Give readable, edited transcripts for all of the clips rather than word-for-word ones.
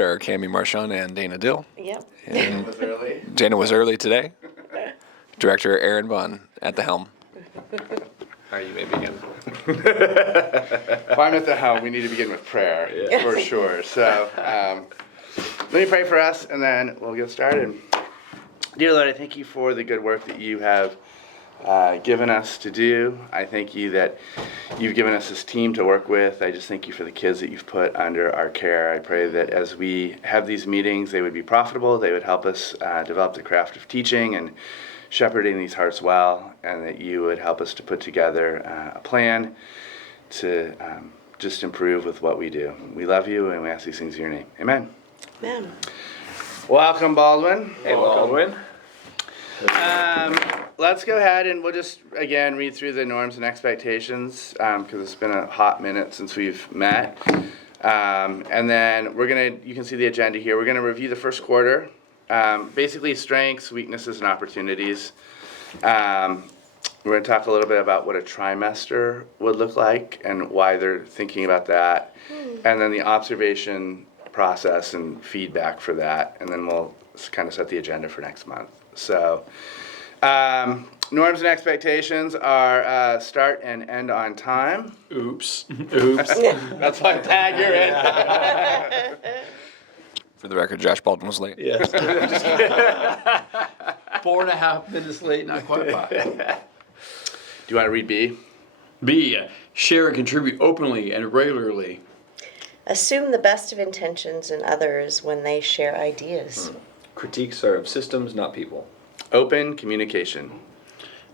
Are Cami Marchand and Dana Dill. Yep. And Was early. Dana was early today. Director Aaron Vaughn at the helm. How are you may begin? If I'm at the helm, we need to begin with prayer, for sure. So let me pray for us, and then we'll get started. Dear Lord, I thank you for the good work that you have given us to do. I thank you that you've given us this team to work with. I just thank you for the kids that you've put under our care. I pray that as we have these meetings, they would be profitable. They would help us develop the craft of teaching and shepherding these hearts well, and that you would help us to put together a plan to just improve with what we do. We love you, and we ask these things in your name. Amen. Amen. Welcome, Baldwin. Hey, Baldwin. Let's go ahead and we'll just, again, read through the norms and expectations because it's been a hot minute since we've met. And then you can see the agenda here. We're going to review the first quarter, basically strengths, weaknesses, and opportunities. We're going to talk a little bit about what a trimester would look like and why they're thinking about that. And then the observation process and feedback for that. And then we'll kind of set the agenda for next month. So, norms and expectations are start and end on time. Oops. That's why tag you're in. For the record, Josh Baldwin was late. Yes. 4.5 minutes late, not quite 5. Do you want to read B? B, share and contribute openly and regularly. Assume the best of intentions in others when they share ideas. Critiques are of systems, not people. Open communication.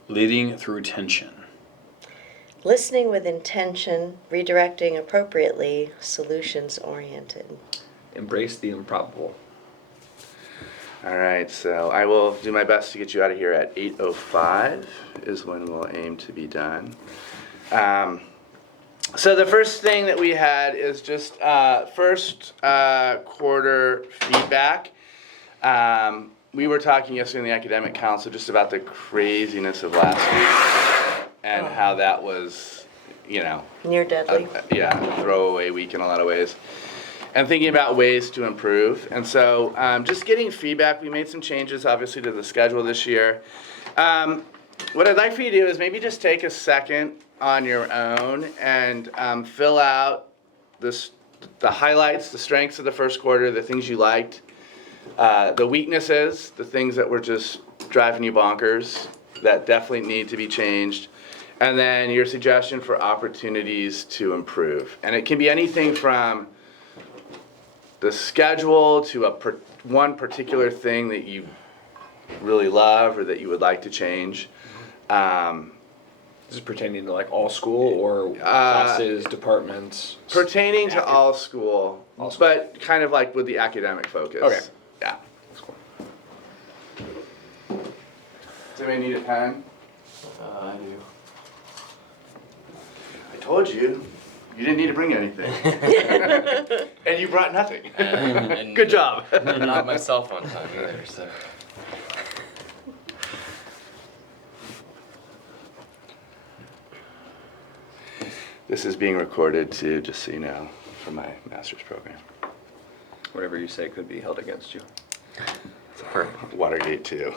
Leading through tension. Listening with intention, redirecting appropriately, solutions oriented. Embrace the improbable. All right, so I will do my best to get you out of here at 8:05 is when we'll aim to be done. So the first thing that we had is just first quarter feedback. We were talking yesterday in the academic council just about the craziness of last week and how that was, Near deadly. throwaway week in a lot of ways. And thinking about ways to improve. And so just getting feedback. We made some changes, obviously, to the schedule this year. What I'd like for you to do is maybe just take a second on your own and fill out the highlights, the strengths of the first quarter, the things you liked, the weaknesses, the things that were just driving you bonkers that definitely need to be changed, and then your suggestion for opportunities to improve. And it can be anything from the schedule to one particular thing that you really love or that you would like to change. This is pertaining to like all school or classes, departments? Pertaining to all school, All school. but kind of like with the academic focus. Okay. Yeah. That's cool. Does anybody need a pen? I do. I told you. You didn't need to bring anything. And you brought nothing. And Good job. Not my cell phone time either, so. This is being recorded too, just so you know, for my master's program. Whatever you say could be held against you. Watergate too.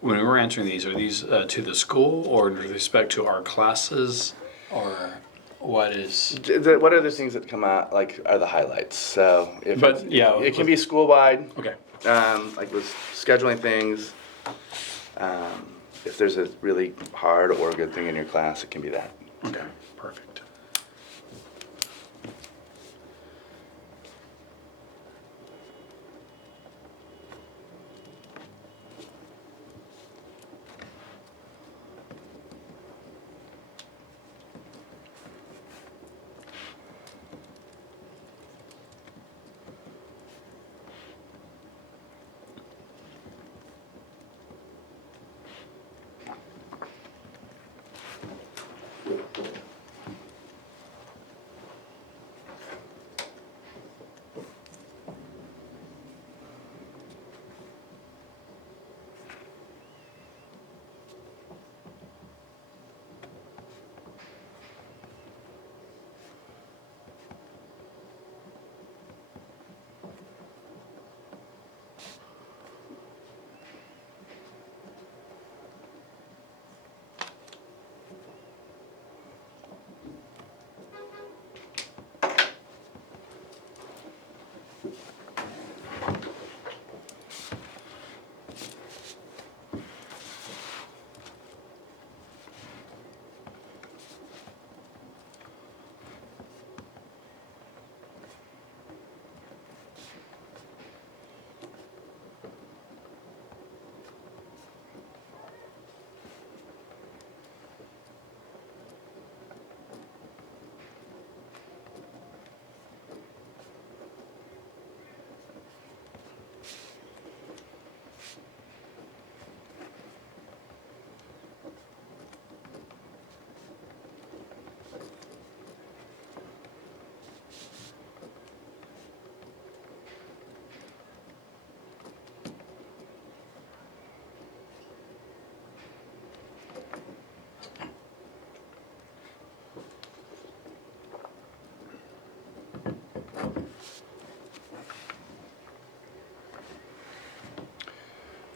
When we're answering these, are these to the school or with respect to our classes, or what is? What are the things that come out, like, are the highlights? So if But, yeah, it can be school-wide, Okay. like with scheduling things. If there's a really hard or good thing in your class, it can be that. Okay. Perfect.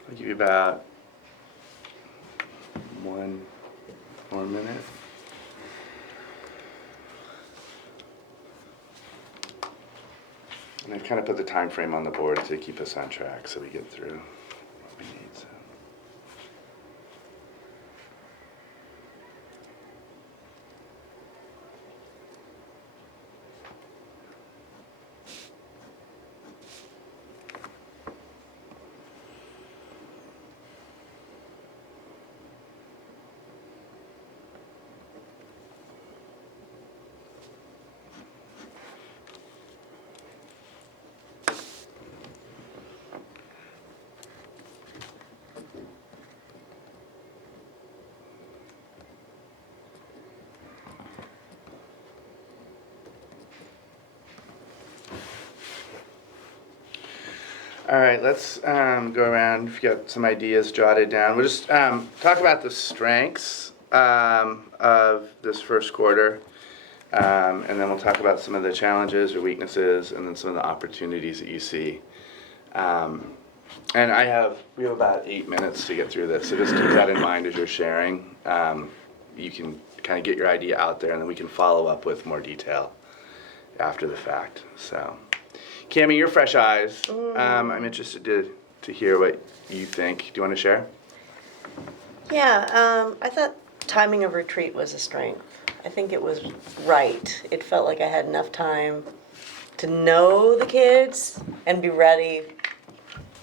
I'll give you about 1 more minute. And I've kind of put the time frame on the board to keep us on track so we get through what we need. So. All right, let's go around. If you got some ideas jotted down, we'll just talk about the strengths of this first quarter, and then we'll talk about some of the challenges or weaknesses, and then some of the opportunities that you see. And we have about 8 minutes to get through this, so just keep that in mind as you're sharing. You can kind of get your idea out there, and then we can follow up with more detail after the fact. So. Cammie, your fresh eyes. I'm interested to hear what you think. Do you want to share? Yeah, I thought timing of retreat was a strength. I think it was right. It felt like I had enough time to know the kids and be ready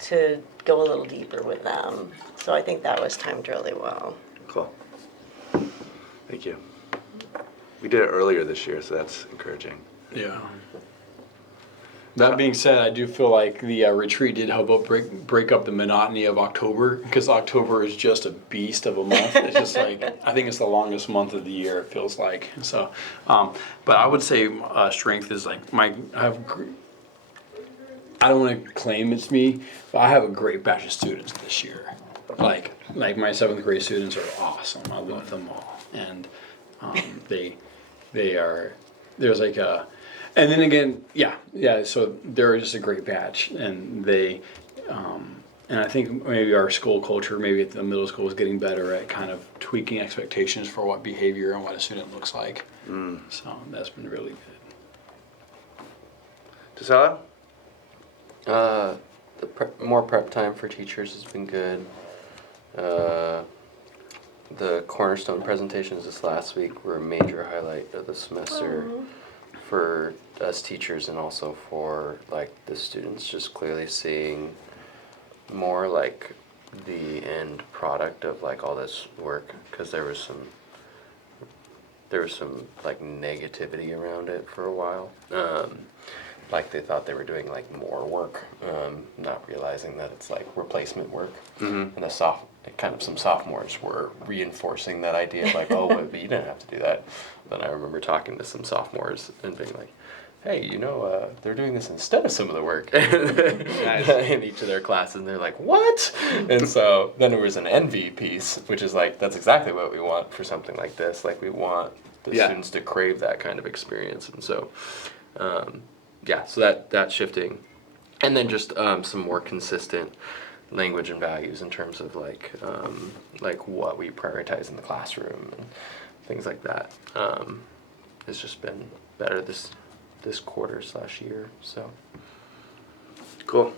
to go a little deeper with them. So I think that was timed really well. Cool. Thank you. We did it earlier this year, so that's encouraging. Yeah. That being said, I do feel like the retreat did help break up the monotony of October, because October is just a beast of a month. It's just like, I think it's the longest month of the year, it feels like. So, but I would say strength is like I don't want to claim it's me, but I have a great batch of students this year. Like my 7th grade students are awesome. I love them all, and there's like a. And then again, yeah. So they're just a great batch, and and I think maybe our school culture, maybe at the middle school, is getting better at kind of tweaking expectations for what behavior and what a student looks like. So that's been really good. Tasela? More prep time for teachers has been good. The Cornerstone presentations this last week were a major highlight of the semester for us teachers, and also for like the students, just clearly seeing more like the end product of like all this work, because there was some like negativity around it for a while. Like they thought they were doing like more work, not realizing that it's like replacement work. And some sophomores were reinforcing that idea of like, oh, but you didn't have to do that. Then I remember talking to some sophomores and being like, hey, they're doing this instead of some of the work in each of their classes, and they're like, what? And so then there was an envy piece, which is like, that's exactly what we want for something like this. Like we want the students to crave that kind of experience. And so, so that's shifting. And then just some more consistent language and values in terms of like what we prioritize in the classroom and things like that. It's just been better this quarter/year. So Cool.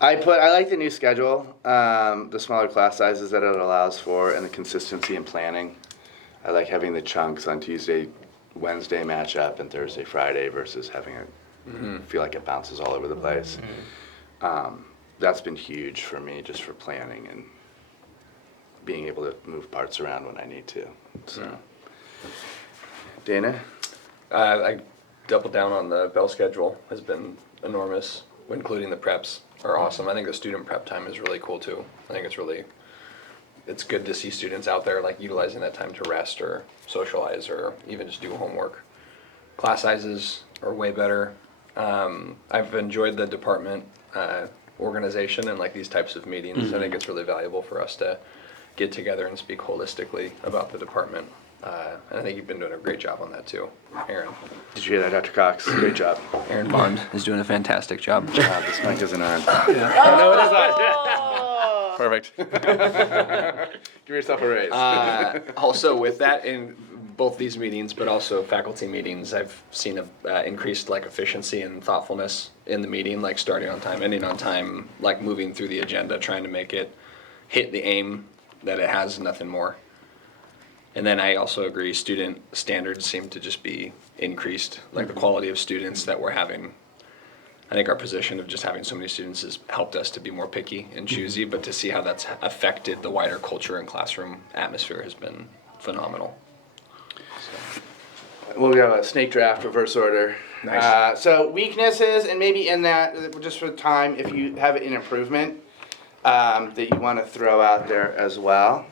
I like the new schedule, the smaller class sizes that it allows for, and the consistency in planning. I like having the chunks on Tuesday, Wednesday match up, and Thursday, Friday, versus having feel like it bounces all over the place. That's been huge for me, just for planning and being able to move parts around when I need to. So, Dana? I doubled down on the Bell schedule. Has been enormous, including the preps are awesome. I think the student prep time is really cool too. I think it's good to see students out there like utilizing that time to rest or socialize or even just do homework. Class sizes are way better. I've enjoyed the department organization and like these types of meetings. I think it's really valuable for us to get together and speak holistically about the department. And I think you've been doing a great job on that too, Aaron. Did you hear that, Dr. Cox? Great job. Aaron Bond is doing a fantastic job. This mic isn't on. Oh! Perfect. Give yourself a raise. Also with that, in both these meetings, but also faculty meetings, I've seen a increased like efficiency and thoughtfulness in the meeting, like starting on time, ending on time, like moving through the agenda, trying to make it hit the aim that it has, nothing more. And then I also agree, student standards seem to just be increased, like the quality of students that we're having. I think our position of just having so many students has helped us to be more picky and choosy, but to see how that's affected the wider culture and classroom atmosphere has been phenomenal. Well, we have a snake draft reverse order. Nice. So weaknesses, and maybe in that, just for time, if you have an improvement that you want to throw out there as well.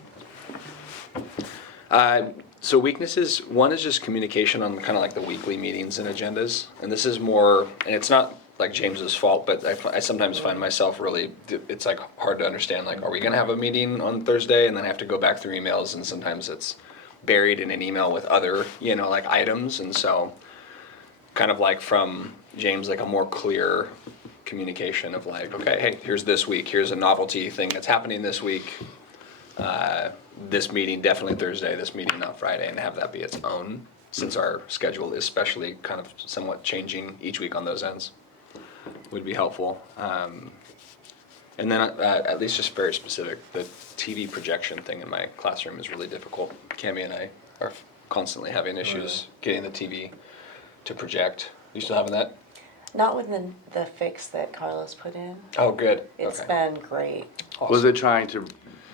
So weaknesses, one is just communication on kind of like the weekly meetings and agendas. And this is more, and it's not like James's fault, but I sometimes find myself really, it's like hard to understand, like, are we going to have a meeting on Thursday? And then I have to go back through emails, and sometimes it's buried in an email with other, like items. And so kind of like from James, like a more clear communication of like, okay, hey, here's this week, here's a novelty thing that's happening this week. This meeting definitely Thursday, this meeting not Friday, and have that be its own, since our schedule is especially kind of somewhat changing each week on those ends, would be helpful. And then at least just very specific, the TV projection thing in my classroom is really difficult. Cami and I are constantly having issues getting the TV to project. You still having that? Not with the fix that Carlos put in. Oh, good. It's Okay. been great. Was it trying to,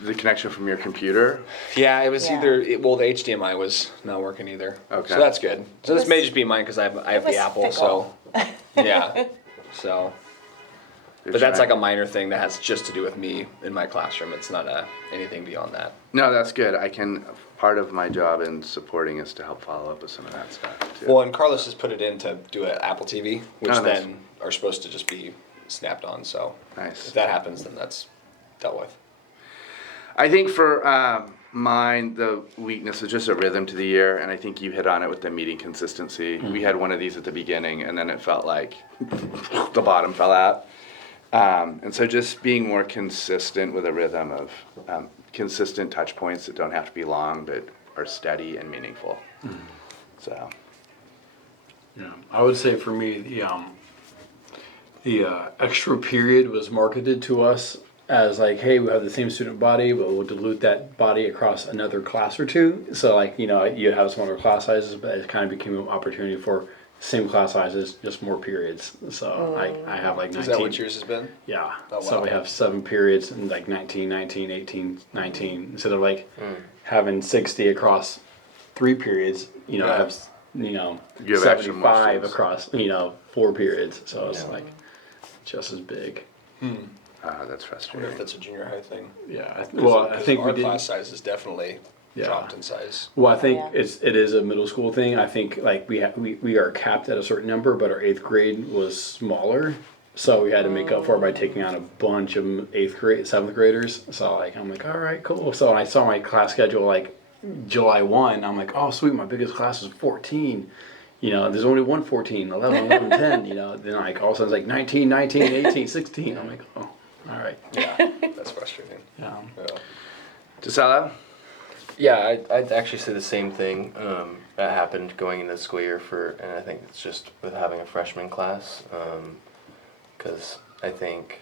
the connection from your computer? Yeah, it was Yeah. either, well, the HDMI was not working either. Okay. So that's good. So this was- may just be mine because I have was the Apple, fickle. so, yeah. So, but that's like a minor thing that has just to do with me in my classroom. It's not anything beyond that. No, that's good. Part of my job in supporting is to help follow up with some of that stuff too. Well, and Carlos has put it in to do an Apple TV, which Oh, nice. then are supposed to just be snapped on. So Nice. if that happens, then that's dealt with. I think for mine, the weakness is just a rhythm to the year, and I think you hit on it with the meeting consistency. We had one of these at the beginning, and then it felt like the bottom fell out. And so just being more consistent with a rhythm of consistent touch points that don't have to be long, but are steady and meaningful. So, Yeah, I would say for me, the extra period was marketed to us as like, hey, we have the same student body, but we'll dilute that body across another class or two. So like, you'd have smaller class sizes, but it kind of became an opportunity for same class sizes, just more periods. So I have like 19. Is that what yours has been? Yeah. Oh, So wow. we have 7 periods and like 19, 19, 18, 19. Instead of like having 60 across 3 periods, Yeah. I have, You have extra more 75 students. across, 4 periods. So it's like just as big. that's I wonder if frustrating. that's a junior high thing. Yeah. I think our we class did. size is definitely Yeah. dropped in size. Well, I think Yeah. it is a middle school thing. I think like we are capped at a certain number, but our 8th grade was smaller. So we had to make up for it by taking on a bunch of 7th graders. So like, I'm like, all right, cool. So when I saw my class schedule, like July 1, I'm like, oh, sweet, my biggest class is 14. There's only 1 14, 11, 11, 10, then like all of a sudden it's like 19, 19, 18, 16. I'm like, oh, all right. Yeah, that's frustrating. Yeah. Yeah. DeSello? Yeah, I'd actually say the same thing. That happened going into the school year and I think it's just with having a freshman class, because I think,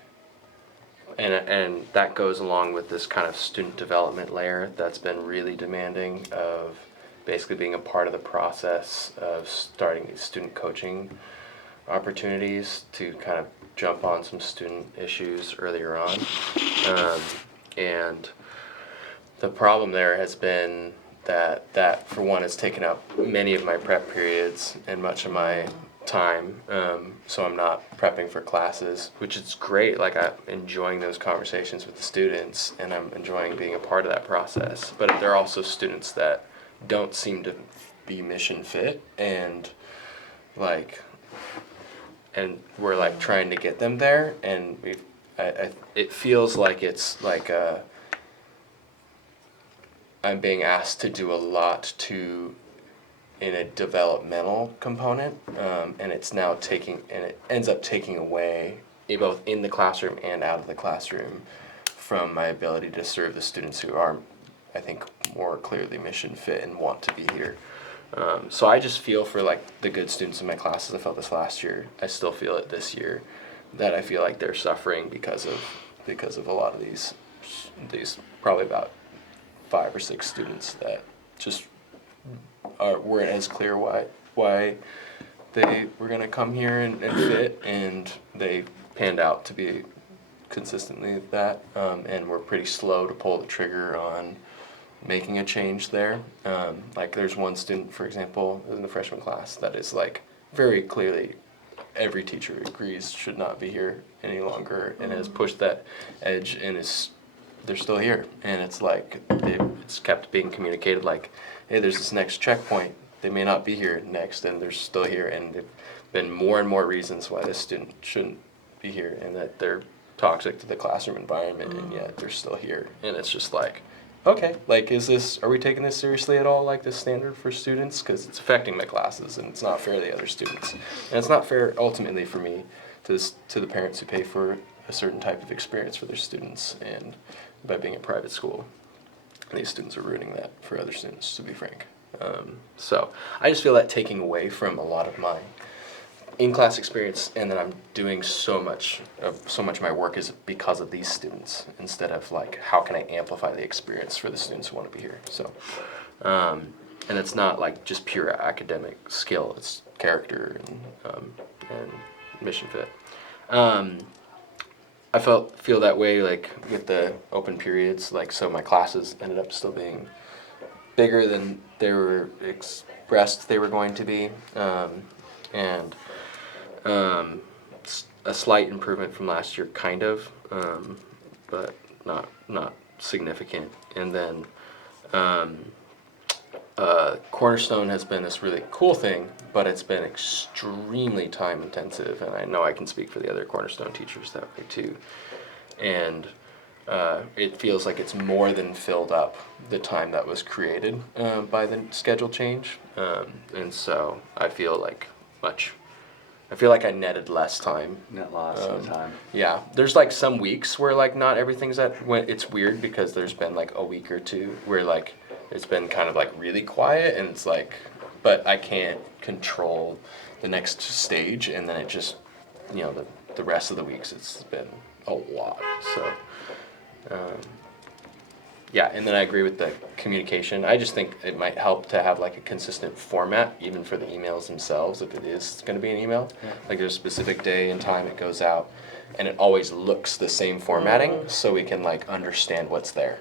and that goes along with this kind of student development layer that's been really demanding of basically being a part of the process of starting student coaching opportunities to kind of jump on some student issues earlier on, and the problem there has been that for one has taken up many of my prep periods and much of my time, so I'm not prepping for classes, which is great. Like, I'm enjoying those conversations with the students and I'm enjoying being a part of that process, but there are also students that don't seem to be mission fit, and we're like trying to get them there, and it feels like it's like I'm being asked to do a lot in a developmental component, and it ends up taking away both in the classroom and out of the classroom from my ability to serve the students who are, I think, more clearly mission fit and want to be here. So I just feel for like the good students in my classes. I felt this last year. I still feel it this year, that I feel like they're suffering because of a lot of these probably about 5 or 6 students that just weren't as clear why they were gonna come here and fit, and they panned out to be consistently that, and we're pretty slow to pull the trigger on making a change there. Like there's one student, for example, in the freshman class that is like very clearly every teacher agrees should not be here any longer, and has pushed that edge, and they're still here, and it's like it's kept being communicated like, hey, there's this next checkpoint, they may not be here next, and they're still here, and there've been more and more reasons why this student shouldn't be here, and that they're toxic to the classroom environment, and yet they're still here, and it's just like, okay, like, are we taking this seriously at all, like this standard for students? Because it's affecting my classes, and it's not fair to the other students. And it's not fair, ultimately, for me, to the parents who pay for a certain type of experience for their students, and by being a private school, these students are ruining that for other students, to be frank. So I just feel that taking away from a lot of my in-class experience, and that I'm doing so much of my work is because of these students, instead of like, how can I amplify the experience for the students who want to be here. So and it's not like just pure academic skill, it's character and mission fit. I feel that way like with the open periods, like, so my classes ended up still being bigger than they were expressed they were going to be, and a slight improvement from last year, kind of, but not significant. And then Cornerstone has been this really cool thing, but it's been extremely time intensive, and I know I can speak for the other Cornerstone teachers that way too. And it feels like it's more than filled up the time that was created by the schedule change, and so I feel like I netted less time. Net loss of time. Yeah, there's like some weeks where like not everything's it's weird, because there's been like a week or two where like it's been kind of like really quiet, and it's like, but I can't control the next stage, and then it just, the rest of the weeks it's been a lot. So yeah, and then I agree with the communication. I just think it might help to have like a consistent format, even for the emails themselves, if it is going to be an email. Yeah. Like there's a specific day and time it goes out, and it always looks the same formatting, so we can like understand what's there.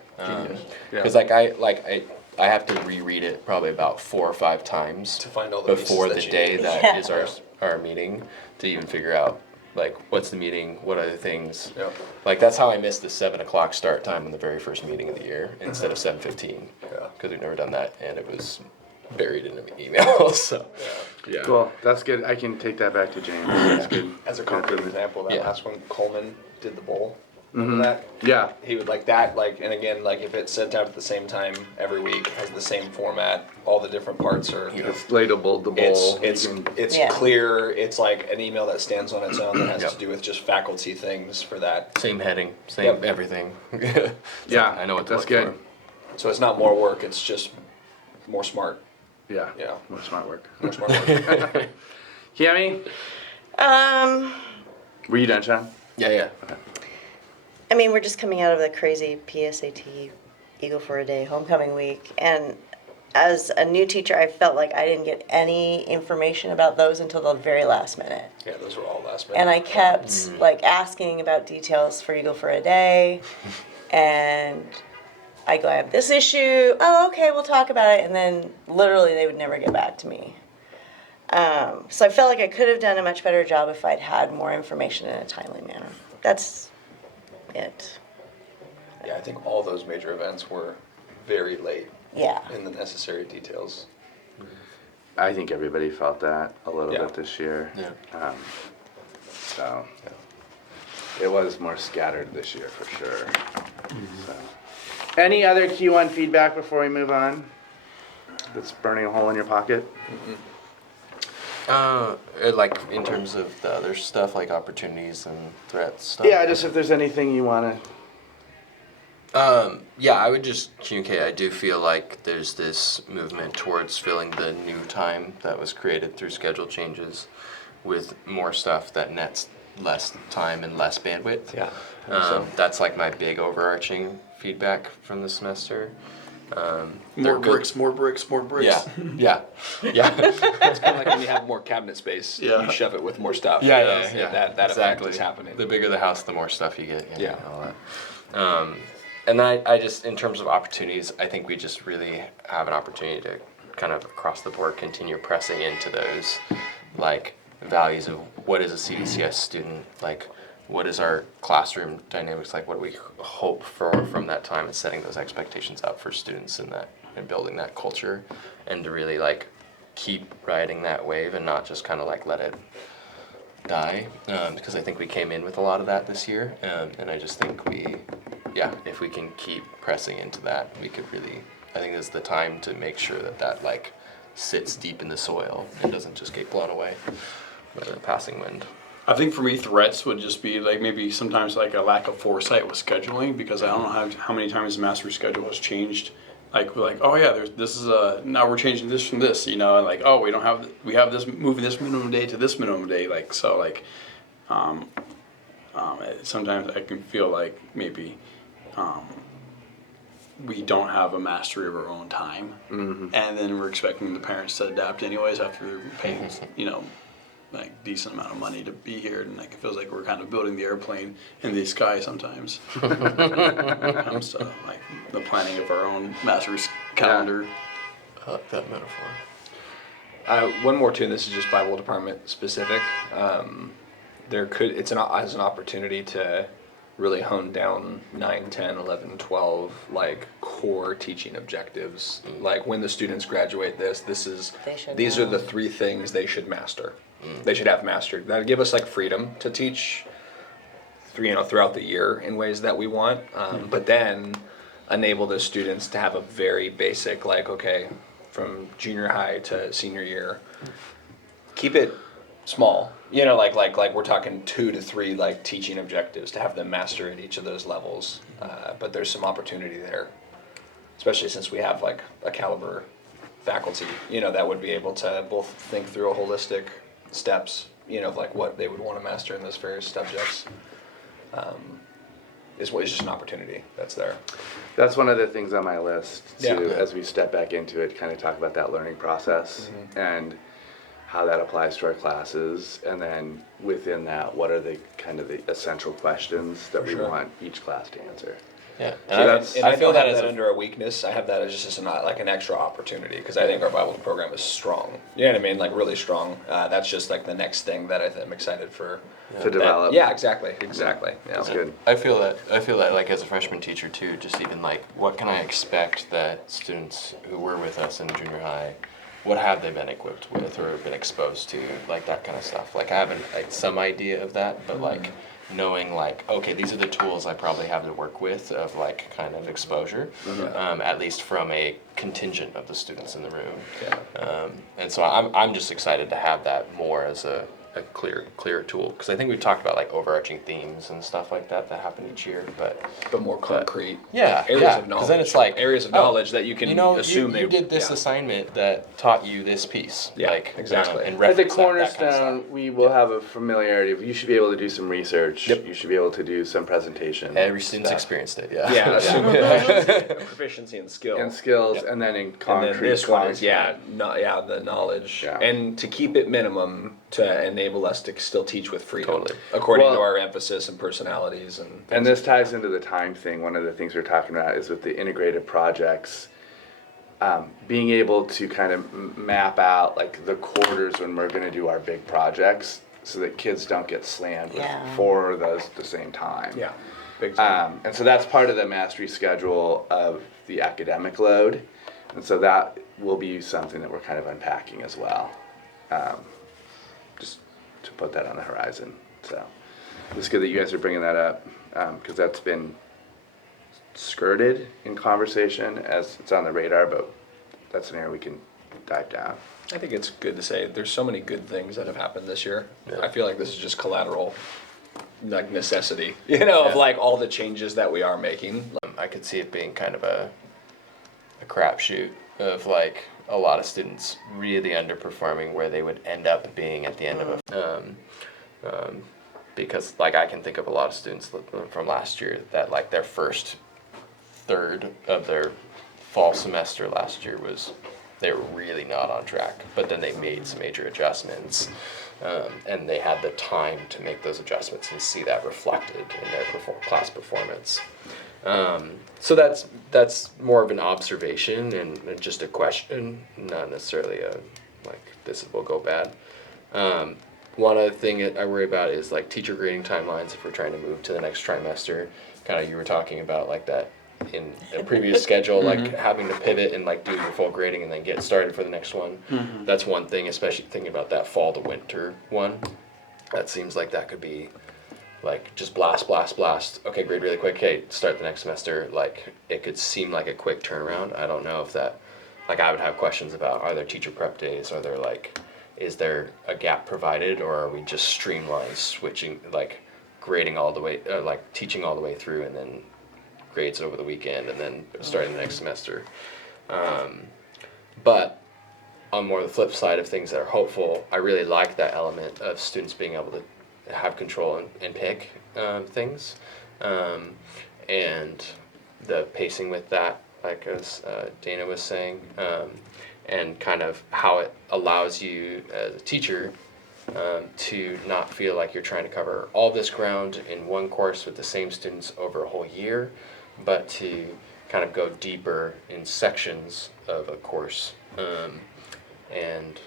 Because I have to reread it probably about 4 or 5 times to find all the before the pieces that day you need. that is our meeting, to even figure out like what's the meeting, what are the things. Yeah. Like that's how I missed the 7 o'clock start time in the very first meeting of the year instead of 7:15. Yeah. Because we've never done that, and it was buried in an email. So yeah. Cool, that's good. I can take that back to James. That's good. As a concrete example, that Yeah. last one, Coleman did the bowl. Remember that? Yeah. He would like that, like, and again, like if it's sent out at the same time every week, has the same format, all the different parts are. It's latable, the bowl. It's Yeah. clear. It's like an email that stands on its own that has Yep. to do with just faculty things for that. Same heading, same Yep. everything. Yeah, I know what to that's look good. for. So it's not more work. It's just more smart. Yeah. Yeah. More smart work. More smart work. Kiami, were you done, Sean? Yeah. I mean, we're just coming out of the crazy PSAT Eagle for a Day homecoming week, and as a new teacher, I felt like I didn't get any information about those until the very last minute. Yeah, those were all last minute. And I kept like asking about details for Eagle for a Day, and I go, I have this issue. Oh, okay, we'll talk about it. And then literally they would never get back to me. So I felt like I could have done a much better job if I'd had more information in a timely manner. That's it. Yeah, I think all those major events were very late Yeah. in the necessary details. I think everybody felt that a little Yeah. bit this year. Yeah. So it was more scattered this year for sure. So. Any other Q1 feedback before we move on? That's burning a hole in your pocket? Like in terms of the other stuff, like opportunities and threats stuff. Yeah, just if there's anything you want to Yeah, I would just communicate. I do feel like there's this movement towards filling the new time that was created through schedule changes with more stuff that nets less time and less bandwidth. Yeah. That's like my big overarching feedback from the semester. More bricks, more bricks, more bricks. Yeah, yeah. It's kind of like when you have more cabinet space, Yeah. you shove it with more stuff. Yeah, You know, yeah, yeah. That effect is happening. The bigger the house, the more stuff you get. Yeah. All that. And then I just, in terms of opportunities, I think we just really have an opportunity to kind of across the board continue pressing into those, like, values of what is a CDCS student, like, what is our classroom dynamics like, what do we hope for from that time, and setting those expectations out for students in that, and building that culture, and to really, like, keep riding that wave and not just kind of, like, let it die, because I think we came in with a lot of that this year, and I just think if we can keep pressing into that, we could really, I think it's the time to make sure that like sits deep in the soil and doesn't just get blown away by the passing wind. I think for me, threats would just be like maybe sometimes like a lack of foresight with scheduling, because I don't know how many times the master schedule has changed. Like we're like, oh yeah, this is now we're changing this from this, and like, oh, we have this moving this minimum day to this minimum day, like so like, sometimes I can feel like maybe we don't have a mastery of our own time, and then we're expecting the parents to adapt anyways after they're paying like decent amount of money to be here, and like it feels like we're kind of building the airplane in the sky sometimes when it comes to like the planning of our own master's calendar. I like that metaphor. One more too, and this is just Bible department specific. It's as an opportunity to really hone down 9, 10, 11, 12 like core teaching objectives. Like when the students graduate these are the 3 things they should master. They should have mastered. That'll give us like freedom to teach throughout the year in ways that we want, but then enable the students to have a very basic, like, okay, from junior high to senior year, keep it small, like we're talking 2 to 3 like teaching objectives to have them master at each of those levels, but there's some opportunity there, especially since we have like a caliber faculty, that would be able to both think through a holistic steps, of like what they would want to master in those various subjects. Is just an opportunity that's there. That's one of the things on my list too, Yeah. as we step back into it, kind of talk about that learning process and how that applies to our classes, and then within that, what are the kind of the essential questions that we sure. want each class to answer. Yeah, So that's- And I feel don't that have as that under a weakness. I have that as just like an extra opportunity, because I think our Bible program is strong. You know what I mean? Like really strong. That's just like the next thing that I'm excited for. To develop. Yeah, exactly. Yeah. That's good. I feel that like as a freshman teacher too, just even like what can I expect that students who were with us in junior high, what have they been equipped with or been exposed to, like that kind of stuff. Like I have some idea of that, but like knowing like, okay, these are the tools I probably have to work with of like kind of exposure, at least from a contingent of the students in the room. Yeah. And so I'm just excited to have that more as a clear tool, because I think we've talked about like overarching themes and stuff like that happen each year, but More concrete. yeah, Areas yeah, of knowledge. because then it's like areas of oh, knowledge that you can assume you did this yeah. assignment that taught you this piece. Yeah, like, exactly. and At the reference that kind of cornerstone, stuff. we will have a familiarity of, you should be able to do some research. Yep. You should be able to do some presentation. Every student's stuff. experienced it. Yeah. Yeah, assume proficiency and skill. And skills, Yep. and then in And concrete then this one is content. the knowledge, Yeah. and to keep it minimum to enable us to still teach with freedom, Totally. according Well- to our emphasis and personalities and. And this ties into the time thing. One of the things we're talking about is with the integrated projects, being able to kind of map out like the quarters when we're going to do our big projects, so that kids don't get slammed with Yeah. 4 of those at the same time. Yeah, big time. And so that's part of the mastery schedule of the academic load, and so that will be something that we're kind of unpacking as well. Just to put that on the horizon. So it's good that you guys are bringing that up, because that's been skirted in conversation as it's on the radar, but that's an area we can dive down. I think it's good to say there's so many good things that have happened this year. Yeah. I feel like this is just collateral, like necessity, of like all the changes that we are making. I could see it being kind of a crapshoot of like a lot of students really underperforming where they would end up being at the end of because like I can think of a lot of students from last year that like their first third of their fall semester last year was they were really not on track, but then they made some major adjustments, and they had the time to make those adjustments and see that reflected in their class performance. So that's more of an observation and just a question, not necessarily a like this will go bad. One other thing that I worry about is like teacher grading timelines if we're trying to move to the next trimester. Kind of you were talking about like that in a previous schedule, like having to pivot and like do your full grading and then get started for the next one. That's one thing, especially thinking about that fall to winter one. That seems like that could be like just blast. Okay, grade really quick. Okay, start the next semester. Like it could seem like a quick turnaround. I don't know if that, like I would have questions about are there teacher prep days? Are there like, is there a gap provided or are we just streamlined switching like grading all the way, like teaching all the way through and then grades over the weekend and then starting the next semester. But on more the flip side of things that are hopeful, I really like that element of students being able to have control and pick things. And the pacing with that, like as Dana was saying, and kind of how it allows you as a teacher to not feel like you're trying to cover all this ground in one course with the same students over a whole year, but to kind of go deeper in sections of a course, and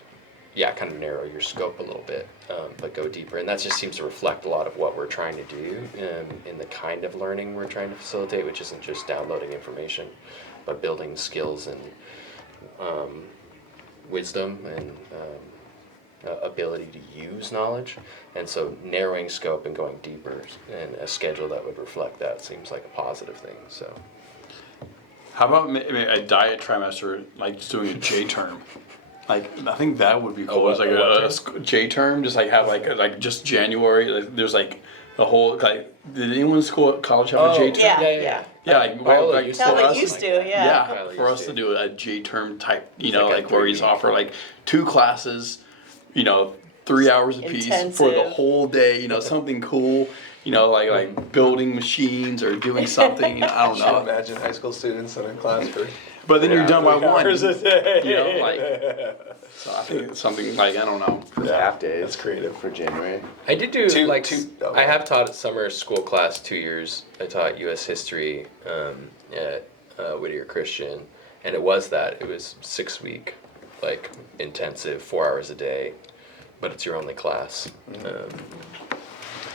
yeah, kind of narrow your scope a little bit, but go deeper. And that just seems to reflect a lot of what we're trying to do in the kind of learning we're trying to facilitate, which isn't just downloading information, but building skills and wisdom and ability to use knowledge. And so narrowing scope and going deeper in a schedule that would reflect that seems like a positive thing. So How about a diet trimester, like just doing a J term? Like I think that would be cool. It's like a J term, just like have like just January. Like, there's like the whole like. Did anyone in school at college have a J term? Yeah. Yeah, like, Viola like used for Viola us, used to, yeah. Yeah, Viola for used us to. to do a J term type, you It's know, like a like where he's 3 week. offer like 2 classes, 3 hours apiece for the Intensive. whole day, something cool, like building machines or doing something, I don't know. Imagine high school students in a class for But then you're done by 1. hours a day. So I think it's something like, I don't know. Half days. That's creative. For January. I did do oh, I have taught summer school class 2 years. I taught U.S. history at Whittier Christian, and it was 6-week, like intensive, 4 hours a day, but it's your only class.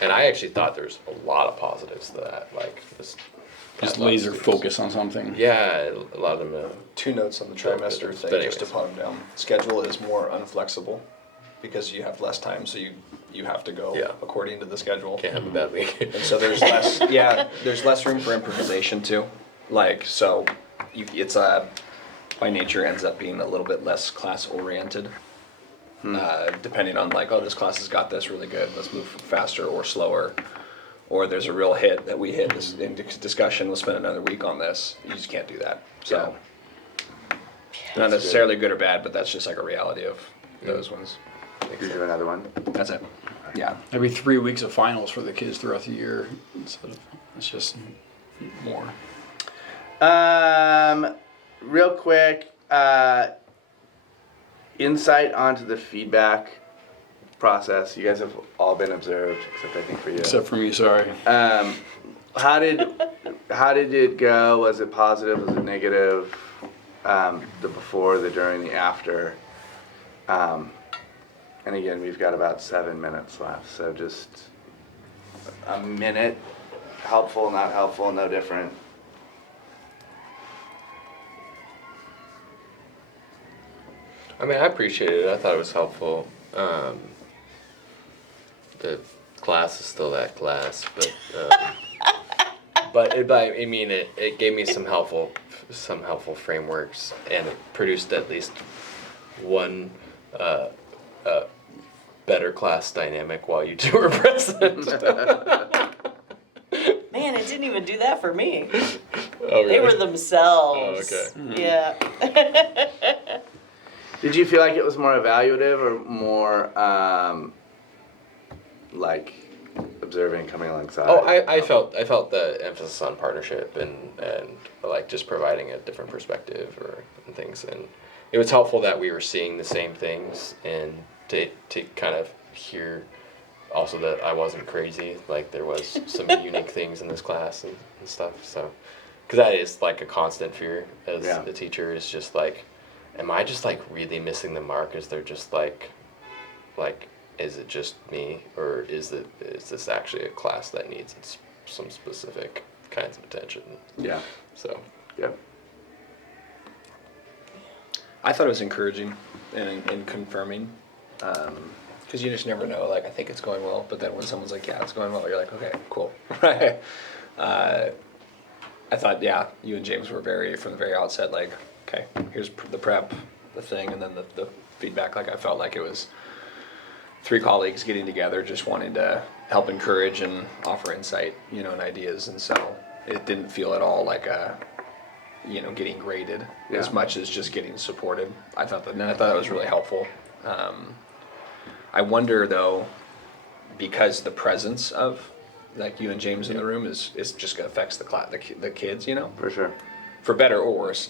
And I actually thought there's a lot of positives to that, like Just lot of laser students. focus on something. Yeah, a lot of them. 2 notes on the trimester But thing, just to anyways. put them down. Schedule is more unflexible because you have less time, so you have to go Yeah. according to the schedule. Can't have a bad week. And so there's less, there's less room for improvisation too. Like, so it's by nature ends up being a little bit less class oriented. Depending on like, oh, this class has got this really good, let's move faster or slower. Or there's a real hit that we hit this in discussion, we'll spend another week on this. You just can't do that. So, not necessarily good or bad, but that's just like a reality of those ones. You do another one. That's it. Yeah. Maybe 3 weeks of finals for the kids throughout the year instead of, it's just more. Real quick, insight onto the feedback process. You guys have all been observed, except I think for you. Except for me, sorry. How did it go? Was it positive? Was it negative? The before, the during, the after. And again, we've got about 7 minutes left, so just a minute. Helpful, not helpful, no different. I mean, I appreciated it. I thought it was helpful. The class is still that class, but it gave me some helpful frameworks, and it produced at least one better class dynamic while you two were present. Man, it's didn't even do that for me. Oh, They were themselves. Oh, okay. Yeah. Did you feel like it was more evaluative or more like observing, coming alongside? Oh, I felt the emphasis on partnership and like just providing a different perspective and things, and it was helpful that we were seeing the same things and to kind of hear also that I wasn't crazy, like there was some unique things in this class and stuff. So because that is like a constant fear as Yeah. a teacher, is just like, am I just like really missing the mark? Is there just like is it just me, or is this actually a class that needs some specific kinds of attention? Yeah. So Yep. I thought it was encouraging and confirming, because you just never know. Like, I think it's going well, but then when someone's like, "Yeah, it's going well," you're like, "Okay, cool." Right. I thought, yeah, you and James were from the very outset, like, "Okay, here's the prep, the thing," and then the feedback. Like, I felt like it was 3 colleagues getting together, just wanting to help encourage and offer insight, and ideas, and so it didn't feel at all like getting graded as Yeah. much as just getting supported. I thought that was really helpful. I wonder though, because the presence of like you and James in the room is just affects the kids, For sure. for better or worse.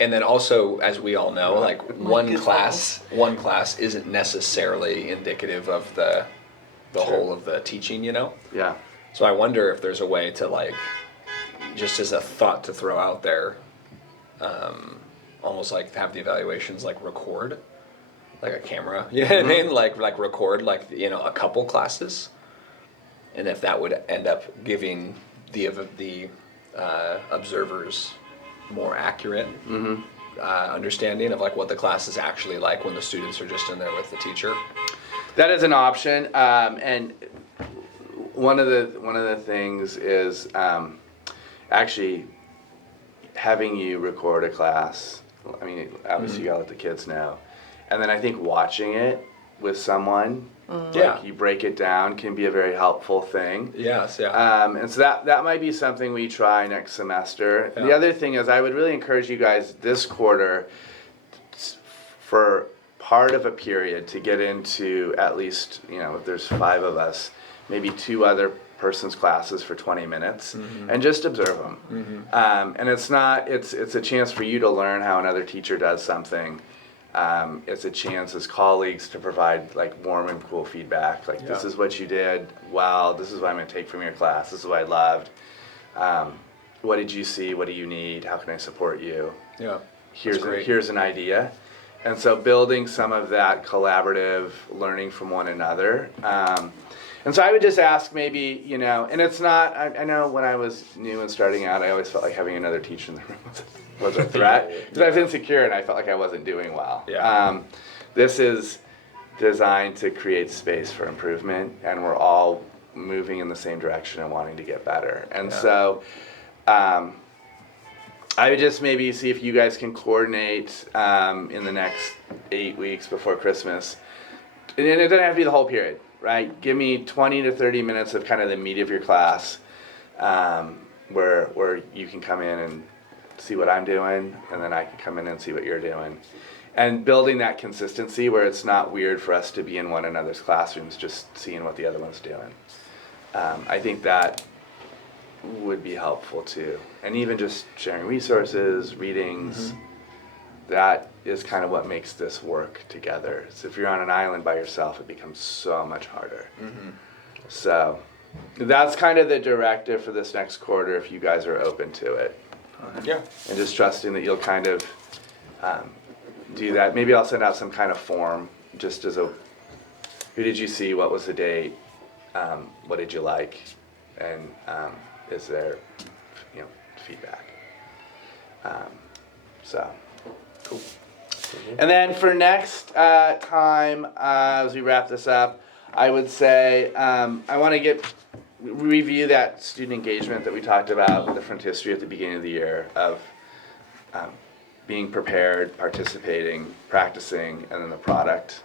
And then also, as we all know, like one goodness. class isn't necessarily indicative of the whole of the teaching, Yeah. So I wonder if there's a way to like, just as a thought to throw out there, almost like have the evaluations like record, like a camera, you know what I mean? Like record like a couple classes, and if that would end up giving the observers more accurate understanding of like what the class is actually like when the students are just in there with the teacher. That is an option, and one of the things is actually having you record a class. I mean, obviously you gotta let the kids know, and then I think watching it with someone, Yeah. like you break it down, can be a very helpful thing. Yes, yeah. And so that might be something we try next semester. The Yeah. other thing is I would really encourage you guys this quarter for part of a period to get into at least, if there's 5 of us, maybe 2 other person's classes for 20 minutes and just observe them. And it's a chance for you to learn how another teacher does something. It's a chance as colleagues to provide like warm and cool feedback. Like, this Yeah. is what you did. Wow, this is what I'm gonna take from your class. This is what I loved. What did you see? What do you need? How can I support you? Yeah. great. Here's an idea. And so building some of that collaborative learning from one another. And so I would just ask maybe, and it's not, I know when I was new and starting out, I always felt like having another teacher in the room was a threat. Because I was insecure and I felt like I wasn't doing well. Yeah. This is designed to create space for improvement, and we're all moving in the same direction and wanting to get better. And Yeah. so I would just maybe see if you guys can coordinate in the next 8 weeks before Christmas. And it doesn't have to be the whole period, right? Give me 20 to 30 minutes of kind of the meat of your class, where you can come in and see what I'm doing, and then I can come in and see what you're doing. And building that consistency where it's not weird for us to be in one another's classrooms, just seeing what the other one's doing. I think that would be helpful too. And even just sharing resources, readings, that is kind of what makes this work together. So if you're on an island by yourself, it becomes so much harder. So that's kind of the directive for this next quarter if you guys are open to it. Yeah. And just trusting that you'll kind of do that. Maybe I'll send out some kind of form just as a, who did you see, what was the date, what did you like, and is there, feedback. So, cool. And then for next time, as we wrap this up, I would say I want to review that student engagement that we talked about with the Front History at the beginning of the year of being prepared, participating, practicing, and then the product.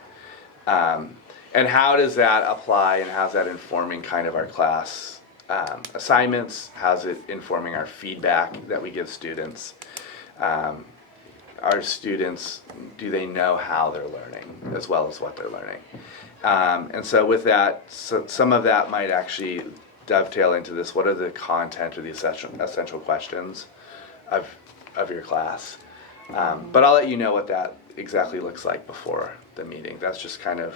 And And how does that apply and how's that informing kind of our class assignments? How's it informing our feedback that we give students? Our students, do they know how they're learning as well as what they're learning? And so with that, some of that might actually dovetail into this. What are the content or the essential questions of your class? But I'll let you know what that exactly looks like before the meeting. That's just kind of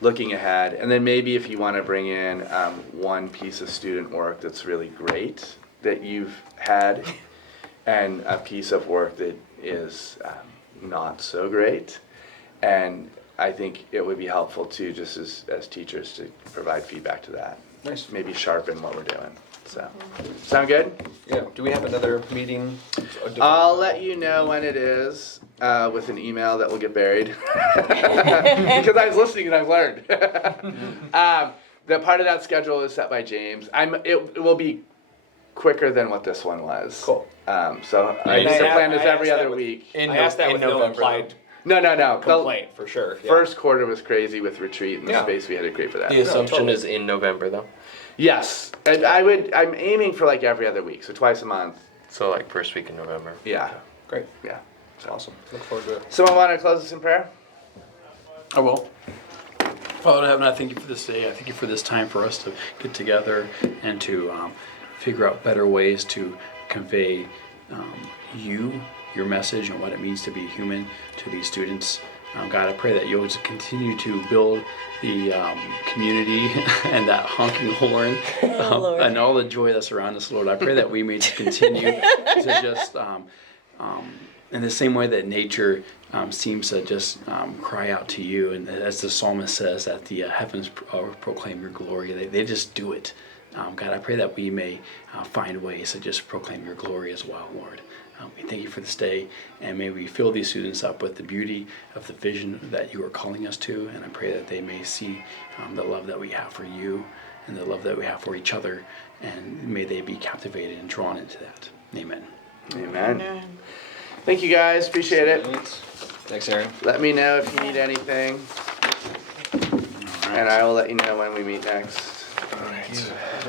looking ahead. And then maybe if you want to bring in one piece of student work that's really great that you've had, and a piece of work that is not so great. And I think it would be helpful too, just as teachers, to provide feedback to that. Nice. Maybe sharpen what we're doing. So, sound good? Yeah, do we have another meeting? I'll let you know when it is with an email that will get buried. Because I was listening and I've learned. The part of that schedule is set by James. It will be quicker than what this one was. Cool. So I And used to I plan this asked every that other with- week. I asked that with no implied No. complaint, for sure. Yeah. First quarter was crazy with retreat and the Yeah. space we had to create for that. The assumption totally. is in November though. Yes, and I'm aiming for like every other week, so twice a month. So like first week in November. Yeah, Great. yeah. Awesome. Look forward to it. Someone want to close us in prayer? I will. Father in heaven, I thank you for this day. I thank you for this time for us to get together and to figure out better ways to convey your message and what it means to be human to these students. God, I pray that you'll just continue to build the community and that honking horn Lord. and all the joy that's around us, Lord. I pray that we may continue to just, in the same way that nature seems to just cry out to you, and as the psalmist says, that the heavens proclaim your glory. They just do it. God, I pray that we may find ways to just proclaim your glory as well, Lord. We thank you for this day, and may we fill these students up with the beauty of the vision that you are calling us to, and I pray that they may see the love that we have for you and the love that we have for each other, and may they be captivated and drawn into that. Amen. Amen. Thank you guys, appreciate it. Thanks, Aaron. Let me know if you need anything, and I will let you know when we meet next. All right.